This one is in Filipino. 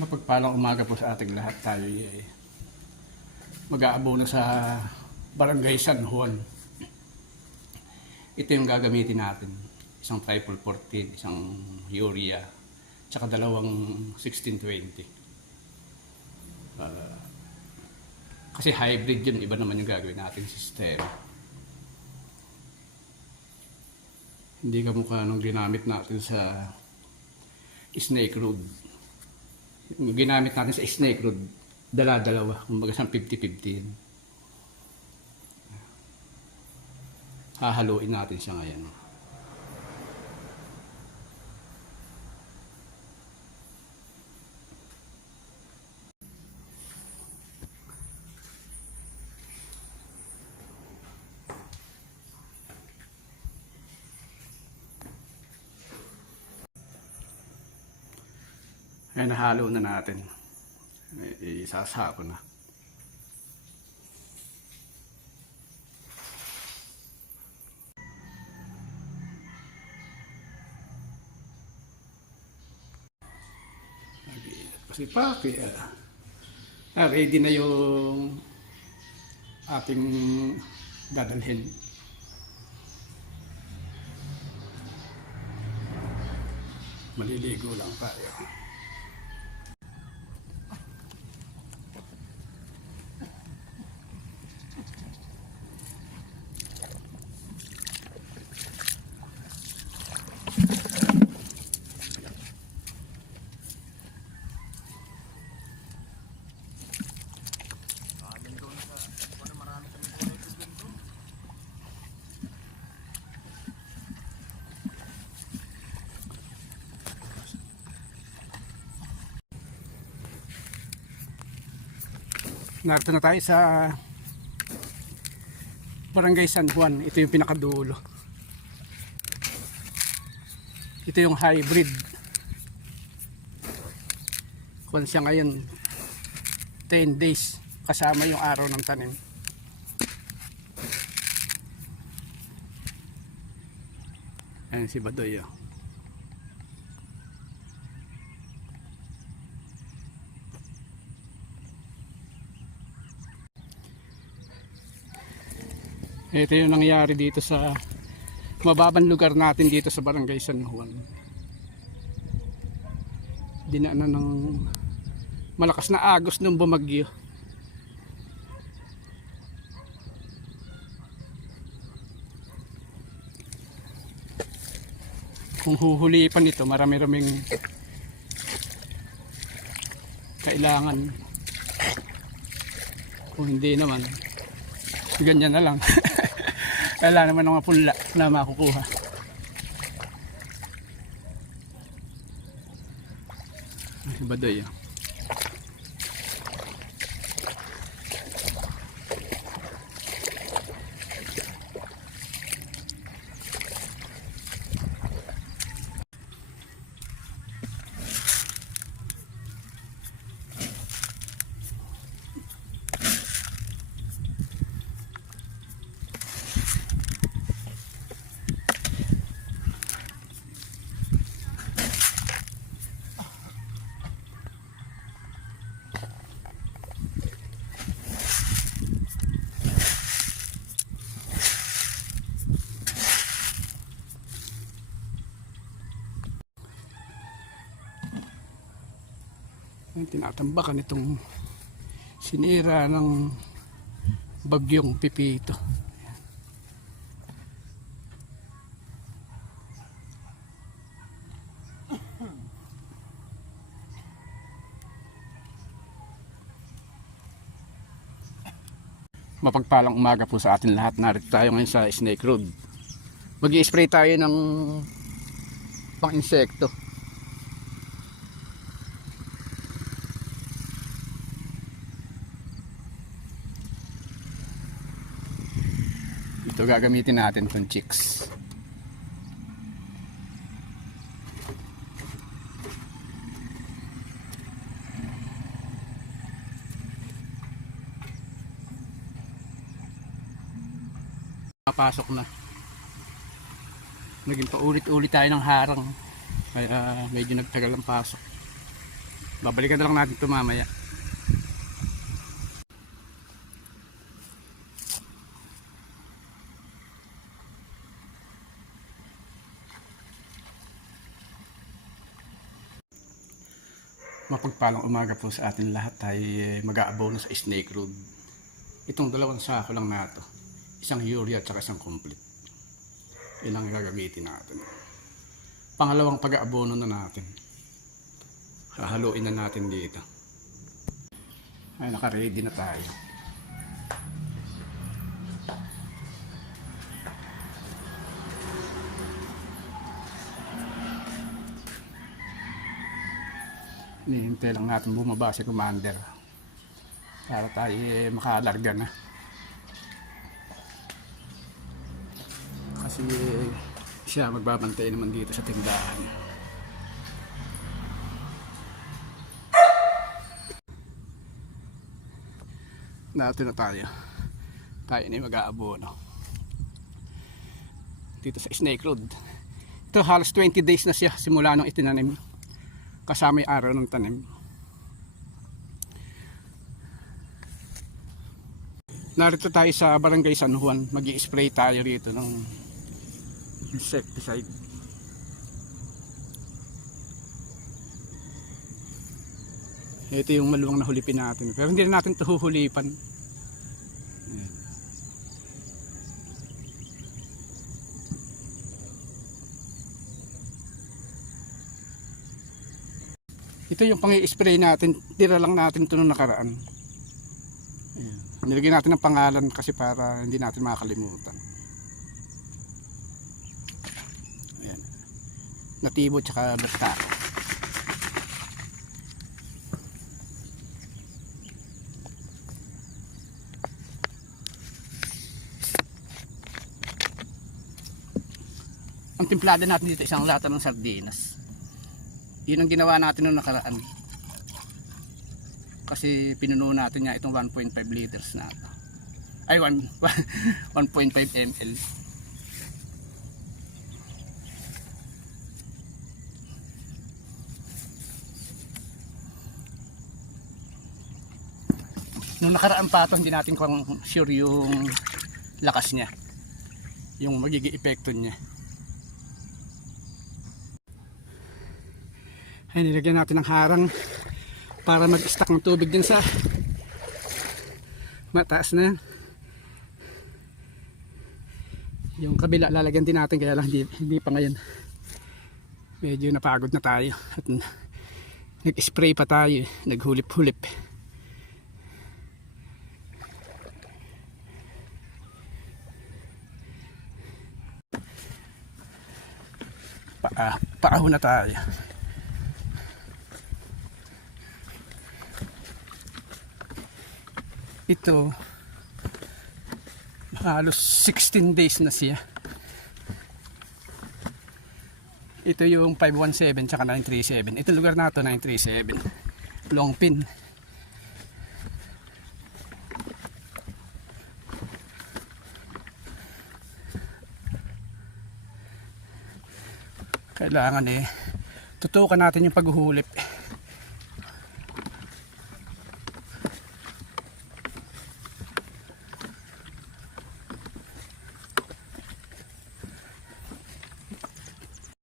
Mapagpalang umaga po sa ating lahat. Tayo ay mag-aabono sa Barangay San Juan. Ito yung gagamitin natin. Isang triple 14, isang urea, tsaka dalawang 1620. Kasi hybrid yun, iba naman yung gagawin natin sistema. Hindi kamukha nung ginamit natin sa snake road. Yung ginamit natin sa snake road, dala-dalawa, kumbaga sa 50-50 yun. Hahaluin natin siya ngayon. Ay, nahalo na natin. Isasa ko na. Kasi paki, ready na yung ating dadalhin. Maliligo lang tayo. Narito na tayo sa Barangay San Juan. Ito yung pinakadulo. Ito yung hybrid. Kung siya ngayon 10 days kasama yung araw ng tanim. Ayan si Badoy. Ito yung nangyari dito sa mababang lugar natin dito sa Barangay San Juan. Dinaanan ng malakas na agos ng bumagyo. Kung huhuli pa nito, marami-raming kailangan. Kung hindi naman, ganyan na lang. Wala naman ng mga punla na makukuha. Badoy. Tinatambakan itong sinira ng bagyong Pipito. Mapagpalang umaga po sa atin lahat. Narito tayo ngayon sa Snake Road. Mag-i-spray tayo ng pang-insekto. Ito gagamitin natin itong chicks. Papasok na. Naging paulit-ulit tayo ng harang. Kaya medyo nagtagal ang pasok. Babalikan na lang natin ito mamaya. Mapagpalang umaga po sa atin lahat. Tayo mag-aabono sa Snake Road. Itong dalawang sako lang na ito. Isang urea at saka isang complete. Yun ang gagamitin natin. Pangalawang pag-aabono na natin. Hahaluin na natin dito. Ay, naka-ready na tayo. Hinihintay lang natin bumaba si Commander para tayo makalarga na. Kasi siya magbabantay naman dito sa tindahan. Nato na tayo. Tayo na mag-aabono dito sa Snake Road. Ito halos 20 days na siya simula nung itinanim. Kasama yung araw ng tanim. Narito tayo sa Barangay San Juan. Mag-i-spray tayo rito ng insecticide. Ito yung maluwang na hulipin natin. Pero hindi na natin ito huhulipan. Ayan. Ito yung pang-i-spray natin. Tira lang natin ito nung nakaraan. Ayan. Nilagyan natin ng pangalan kasi para hindi natin makakalimutan. Ayan. Natibo tsaka basta. Ang timplada natin dito isang lata ng sardinas. Yun ang ginawa natin nung nakaraan. Kasi pinuno natin niya itong 1.5 liters na ito. Ay 1.5 ml. Nung nakaraan pa ito, hindi natin sure yung lakas niya. Yung magiging epekto niya. Ay, nilagyan natin ng harang para mag-stack ng tubig din sa mataas na yan. Yung kabila lalagyan din natin, kaya lang hindi pa ngayon. Medyo napagod na tayo at nag-spray pa tayo, naghulip-hulip. Paahon na tayo. Ito halos 16 days na siya. Ito yung 517 tsaka 937. Ito lugar na ito 937 long pin. Kailangan tutukan natin yung paghuhulip.